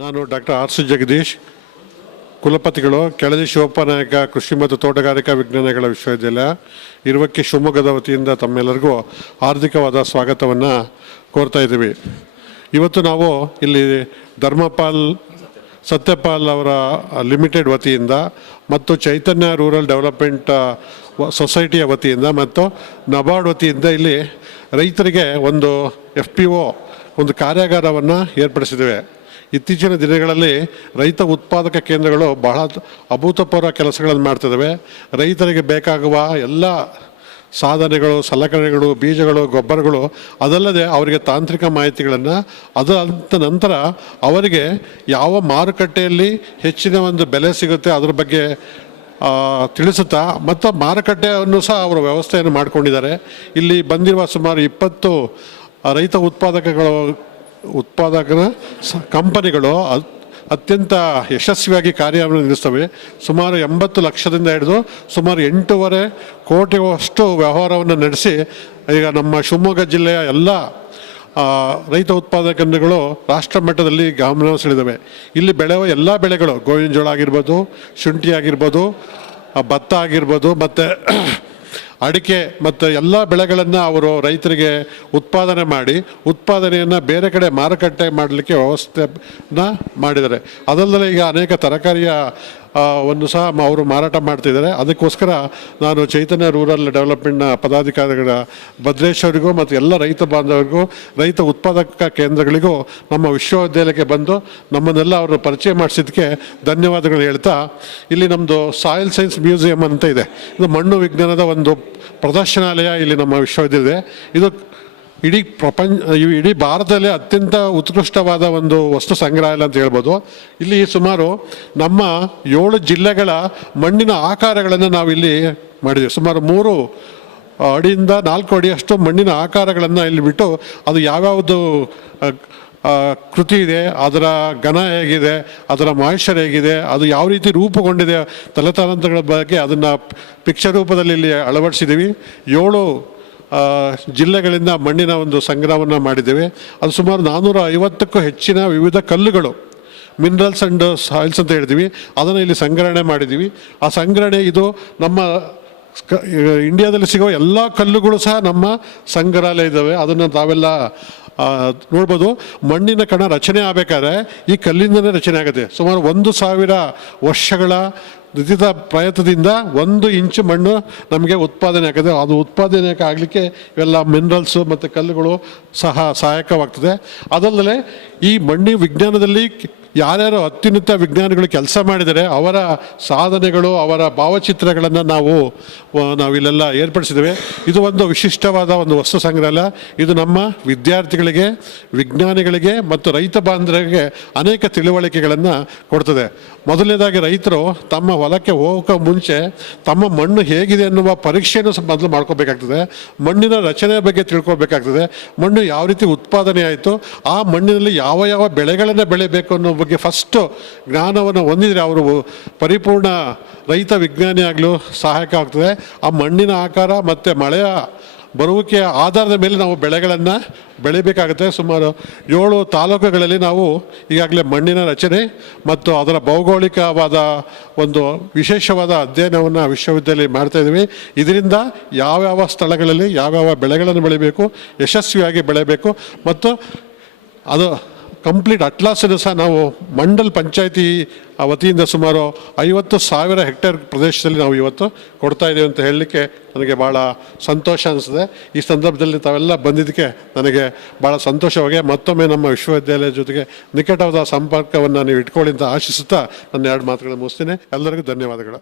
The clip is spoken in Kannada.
ನಾನು ಡಾಕ್ಟರ್ ಆರ್.ಸಿ. ಜಗದೀಶ್, ಕುಲಪತಿಗಳು, ಕೆಳದಿ ಶಿವಪ್ಪನಾಯಕ ಕೃಷಿ ಮತ್ತು ತೋಟಗಾರಿಕಾ ವಿಜ್ಞಾನಗಳ ವಿಶ್ವವಿದ್ಯಾಲಯ ಇರುವಕ್ಕೆ ಶಿವಮೊಗ್ಗದ ವತಿಯಿಂದ ತಮ್ಮೆಲ್ಲರಿಗೂ ಹಾರ್ದಿಕವಾದ ಸ್ವಾಗತವನ್ನು ಕೋರ್ತಾ ಇದ್ದೀವಿ. ಇವತ್ತು ನಾವು ಇಲ್ಲಿ ಧರ್ಮಪಾಲ್ ಸತ್ಯಪಾಲ್ ಅವರ ಲಿಮಿಟೆಡ್ ವತಿಯಿಂದ ಮತ್ತು ಚೈತನ್ಯ ರೂರಲ್ ಡೆವಲಪ್ಮೆಂಟ್ ಸೊಸೈಟಿಯ ವತಿಯಿಂದ ಮತ್ತು ನಬಾರ್ಡ್ ವತಿಯಿಂದ ಇಲ್ಲಿ ರೈತರಿಗೆ ಒಂದು FPO ಒಂದು ಕಾರ್ಯಾಗಾರವನ್ನು ಏರ್ಪಡಿಸಿದ್ದೇವೆ. ಇತ್ತೀಚಿನ ದಿನಗಳಲ್ಲಿ ರೈತ ಉತ್ಪಾದಕ ಕೇಂದ್ರಗಳು ಬಹಳ ಅಭೂತಪೂರ್ವ ಕೆಲಸಗಳನ್ನು ಮಾಡ್ತಿದ್ದಾವೆ. ರೈತರಿಗೆ ಬೇಕಾಗುವ ಎಲ್ಲ ಸಾಧನೆಗಳು, ಸಲಕರಣೆಗಳು, ಬೀಜಗಳು, ಗೊಬ್ಬರಗಳು, ಅದಲ್ಲದೆ ಅವರಿಗೆ ತಾಂತ್ರಿಕ ಮಾಹಿತಿಗಳನ್ನು, ಅದಂತ ನಂತರ ಅವರಿಗೆ ಯಾವ ಮಾರುಕಟ್ಟೆಯಲ್ಲಿ ಹೆಚ್ಚಿನ ಒಂದು ಬೆಲೆ ಸಿಗುತ್ತೆ ಅದರ ಬಗ್ಗೆ ತಿಳಿಸುತ್ತಾ ಮತ್ತು ಮಾರುಕಟ್ಟೆಯನ್ನು ಸಹ ಅವರು ವ್ಯವಸ್ಥೆಯನ್ನು ಮಾಡಿಕೊಂಡಿದ್ದಾರೆ. ಇಲ್ಲಿ ಬಂದಿರುವ ಸುಮಾರು 20 ರೈತ ಉತ್ಪಾದಕರ ಕಂಪನಿಗಳು ಅತ್ಯಂತ ಯಶಸ್ವಿಯಾಗಿ ಕಾರ್ಯನಿರ್ವಹಿಸ್ತವೆ. ಸುಮಾರು 80 ಲಕ್ಷದಿಂದ ಹಿಡಿದು ಸುಮಾರು 8.5 ಕೋಟಿಯಷ್ಟು ವ್ಯವಹಾರವನ್ನು ನಡೆಸಿ ಈಗ ನಮ್ಮ ಶಿವಮೊಗ್ಗ ಜಿಲ್ಲೆಯ ಎಲ್ಲ ರೈತ ಉತ್ಪಾದಕ ಕೇಂದ್ರಗಳು ರಾಷ್ಟ್ರ ಮಟ್ಟದಲ್ಲಿ ಗಮನ ಸೆಳೆದಿವೆ. ಇಲ್ಲಿ ಬೆಳೆಯುವ ಎಲ್ಲ ಬೆಳೆಗಳು, ಗೋವಿನ ಜೋಳ ಆಗಿರ್ಬೋದು, ಶುಂಠಿ ಆಗಿರ್ಬೋದು, ಭತ್ತ ಆಗಿರ್ಬೋದು, ಮತ್ತು ಅಡಿಕೆ ಮತ್ತು ಎಲ್ಲ ಬೆಳೆಗಳನ್ನು ಅವರು ರೈತರಿಗೆ ಉತ್ಪಾದನೆ ಮಾಡಿ ಉತ್ಪಾದನೆಯನ್ನು ಬೇರೆ ಕಡೆ ಮಾರುಕಟ್ಟೆ ಮಾಡಲಿಕ್ಕೆ ವ್ಯವಸ್ಥೆನ ಮಾಡಿದ್ದಾರೆ. ಅದಲ್ಲದೆ ಈಗ ಅನೇಕ ತರಕಾರಿಯ ಒಂದು ಸಹ ಅವರು ಮಾರಾಟ ಮಾಡ್ತಿದ್ದಾರೆ. ಅದಕ್ಕೋಸ್ಕರ ನಾನು ಚೈತನ್ಯ ರೂರಲ್ ಡೆವಲಪ್ಮೆಂಟ್ನ ಪದಾಧಿಕಾರಿಗಳ ಭದ್ರೇಶ್ ಅವರಿಗೂ ಮತ್ತು ಎಲ್ಲ ರೈತ ಬಾಂಧವರಿಗೂ, ರೈತ ಉತ್ಪಾದಕ ಕೇಂದ್ರಗಳಿಗೂ ನಮ್ಮ ವಿಶ್ವವಿದ್ಯಾಲಯಕ್ಕೆ ಬಂದು ನಮ್ಮನ್ನೆಲ್ಲ ಅವರು ಪರಿಚಯ ಮಾಡಿಸಿದ್ದಕ್ಕೆ ಧನ್ಯವಾದಗಳು ಹೇಳ್ತಾ, ಇಲ್ಲಿ ನಮ್ಮದು ಸಾಯಿಲ್ ಸೈನ್ಸ್ ಮ್ಯೂಸಿಯಂ ಅಂತ ಇದೆ. ಇದು ಮಣ್ಣು ವಿಜ್ಞಾನದ ಒಂದು ಪ್ರದರ್ಶನಾಲಯ ಇಲ್ಲಿ ನಮ್ಮ ವಿಶ್ವವಿದ್ಯಾಲಯ. ಇದು ಇಡೀ ಭಾರತದಲ್ಲೇ ಅತ್ಯಂತ ಉತ್ಕೃಷ್ಟವಾದ ಒಂದು ವಸ್ತು ಸಂಗ್ರಹಾಲಯ ಅಂತ ಹೇಳ್ಬೋದು. ಇಲ್ಲಿ ಸುಮಾರು ನಮ್ಮ 7 ಜಿಲ್ಲೆಗಳ ಮಣ್ಣಿನ ಆಕಾರಗಳನ್ನು ನಾವಿಲ್ಲಿ ಮಾಡಿದ್ದೀವಿ. ಸುಮಾರು 3 ಅಡಿಯಿಂದ 4 ಅಡಿಯಷ್ಟು ಮಣ್ಣಿನ ಆಕಾರಗಳನ್ನು ಇಲ್ಲಿ ಬಿಟ್ಟು ಅದು ಯಾವ್ಯಾವುದು ಕೃತಿ ಇದೆ, ಅದರ ಘನ ಹೇಗಿದೆ, ಅದರ ಮಾಯಿಶ್ಚರ್ ಹೇಗಿದೆ, ಅದು ಯಾವ ರೀತಿ ರೂಪುಗೊಂಡಿದೆ, ತಲೆತಲಾಂತರಗಳ ಬಗ್ಗೆ ಅದನ್ನು ಪಿಕ್ಚರ್ ರೂಪದಲ್ಲಿ ಇಲ್ಲಿ ಅಳವಡಿಸಿದ್ದೀವಿ. 7 ಜಿಲ್ಲೆಗಳಿಂದ ಮಣ್ಣಿನ ಒಂದು ಸಂಗ್ರಹವನ್ನು ಮಾಡಿದ್ದೇವೆ. ಅದು ಸುಮಾರು 450ಕ್ಕೂ ಹೆಚ್ಚಿನ ವಿವಿಧ ಕಲ್ಲುಗಳು, ಮಿನರಲ್ಸ್ ಆ್ಯಂಡ್ ಸಾಯಿಲ್ಸ್ ಅಂತ ಹೇಳ್ತೀವಿ, ಅದನ್ನು ಇಲ್ಲಿ ಸಂಗ್ರಹಣೆ ಮಾಡಿದ್ದೀವಿ. ಆ ಸಂಗ್ರಹಣೆ ಇದು ನಮ್ಮ ಇಂಡಿಯಾದಲ್ಲಿ ಸಿಗೋ ಎಲ್ಲ ಕಲ್ಲುಗಳು ಸಹ ನಮ್ಮ ಸಂಗ್ರಹಾಲಯ ಇದ್ದಾವೆ. ಅದನ್ನು ತಾವೆಲ್ಲ ನೋಡ್ಬೋದು. ಮಣ್ಣಿನ ಕಣ ರಚನೆ ಆಗಬೇಕಾದ್ರೆ ಈ ಕಲ್ಲಿಂದನೇ ರಚನೆ ಆಗುತ್ತೆ. ಸುಮಾರು 1000 ವರ್ಷಗಳ ನಿತ್ಯದ ಪ್ರಯತ್ನದಿಂದ 1 ಇಂಚು ಮಣ್ಣು ನಮಗೆ ಉತ್ಪಾದನೆ ಆಗುತ್ತೆ. ಅದು ಉತ್ಪಾದನೆ ಆಗಲಿಕ್ಕೆ ಇವೆಲ್ಲ ಮಿನರಲ್ಸು ಮತ್ತು ಕಲ್ಲುಗಳು ಸಹ ಸಹಾಯಕವಾಗ್ತದೆ. ಅದಲ್ಲದೆ ಈ ಮಣ್ಣಿನ ವಿಜ್ಞಾನದಲ್ಲಿ ಯಾರ್ಯಾರು ಅತ್ಯುನ್ನತ ವಿಜ್ಞಾನಿಗಳು ಕೆಲಸ ಮಾಡಿದರೆ ಅವರ ಸಾಧನೆಗಳು, ಅವರ ಭಾವಚಿತ್ರಗಳನ್ನು ನಾವಿಲ್ಲೆಲ್ಲ ಏರ್ಪಡಿಸಿದ್ದೇವೆ. ಇದು ಒಂದು ವಿಶಿಷ್ಟವಾದ ಒಂದು ವಸ್ತು ಸಂಗ್ರಹಾಲಯ. ಇದು ನಮ್ಮ ವಿದ್ಯಾರ್ಥಿಗಳಿಗೆ, ವಿಜ್ಞಾನಿಗಳಿಗೆ ಮತ್ತು ರೈತ ಬಾಂಧವರಿಗೆ ಅನೇಕ ತಿಳುವಳಿಕೆಗಳನ್ನು ಕೊಡ್ತದೆ. ಮೊದಲನೇದಾಗಿ ರೈತರು ತಮ್ಮ ಹೊಲಕ್ಕೆ ಹೋಗೋಕೆ ಮುಂಚೆ ತಮ್ಮ ಮಣ್ಣು ಹೇಗಿದೆ ಅನ್ನುವ ಪರೀಕ್ಷೆಯನ್ನು ಮೊದಲು ಮಾಡ್ಕೋಬೇಕಾಗ್ತದೆ. ಮಣ್ಣಿನ ರಚನೆ ಬಗ್ಗೆ ತಿಳ್ಕೊಬೇಕಾಗ್ತದೆ. ಮಣ್ಣು ಯಾವ ರೀತಿ ಉತ್ಪಾದನೆ ಆಯಿತು, ಆ ಮಣ್ಣಿನಲ್ಲಿ ಯಾವ ಬೆಳೆಗಳನ್ನು ಬೆಳಿಬೇಕು ಅನ್ನೋ ಬಗ್ಗೆ ಫಸ್ಟು ಜ್ಞಾನವನ್ನು ಹೊಂದಿದರೆ ಅವರು ಪರಿಪೂರ್ಣ ರೈತ ವಿಜ್ಞಾನಿ ಆಗಲು ಸಹಾಯಕ ಆಗ್ತದೆ. ಆ ಮಣ್ಣಿನ ಆಕಾರ ಮತ್ತು ಮಳೆಯ ಬರುವಿಕೆಯ ಆಧಾರದ ಮೇಲೆ ನಾವು ಬೆಳೆಗಳನ್ನು ಬೆಳಿಬೇಕಾಗುತ್ತೆ. ಸುಮಾರು 7 ತಾಲೂಕುಗಳಲ್ಲಿ ನಾವು ಈಗಾಗಲೇ ಮಣ್ಣಿನ ರಚನೆ ಮತ್ತು ಅದರ ಭೌಗೋಳಿಕವಾದ ಒಂದು ವಿಶೇಷವಾದ ಅಧ್ಯಯನವನ್ನು ವಿಶ್ವವಿದ್ಯಾಲಯ ಮಾಡ್ತಾಯಿದ್ದೀವಿ. ಇದರಿಂದ ಯಾವ್ಯಾವ ಸ್ಥಳಗಳಲ್ಲಿ ಯಾವ್ಯಾವ ಬೆಳೆಗಳನ್ನು ಬೆಳಿಬೇಕು, ಯಶಸ್ವಿಯಾಗಿ ಬೆಳೆಯಬೇಕು ಮತ್ತು ಅದು ಕಂಪ್ಲೀಟ್ ಅಟ್ಲಾಸನ್ನು ಸಹ ನಾವು ಮಂಡಲ್ ಪಂಚಾಯಿತಿ ವತಿಯಿಂದ ಸುಮಾರು 50,000 ಹೆಕ್ಟೇರ್ ಪ್ರದೇಶದಲ್ಲಿ ನಾವು ಇವತ್ತು ಕೊಡ್ತಾ ಇದ್ದೀವಿ ಅಂತ ಹೇಳಲಿಕ್ಕೆ ನನಗೆ ಭಾಳ ಸಂತೋಷ ಅನಿಸ್ತದೆ. ಈ ಸಂದರ್ಭದಲ್ಲಿ ತಾವೆಲ್ಲ ಬಂದಿದ್ದಕ್ಕೆ ನನಗೆ ಭಾಳ ಸಂತೋಷವಾಗಿದೆ. ಮತ್ತೊಮ್ಮೆ ನಮ್ಮ ವಿಶ್ವವಿದ್ಯಾಲಯದ ಜೊತೆಗೆ ನಿಕಟವಾದ ಸಂಪರ್ಕವನ್ನು ನೀವು ಇಟ್ಕೊಳ್ಳಿ ಅಂತ ಆಶಿಸುತ್ತಾ ನನ್ನ 2 ಮಾತುಗಳನ್ನು ಮುಗಿಸ್ತೀನಿ. ಎಲ್ಲರಿಗೂ ಧನ್ಯವಾದಗಳು.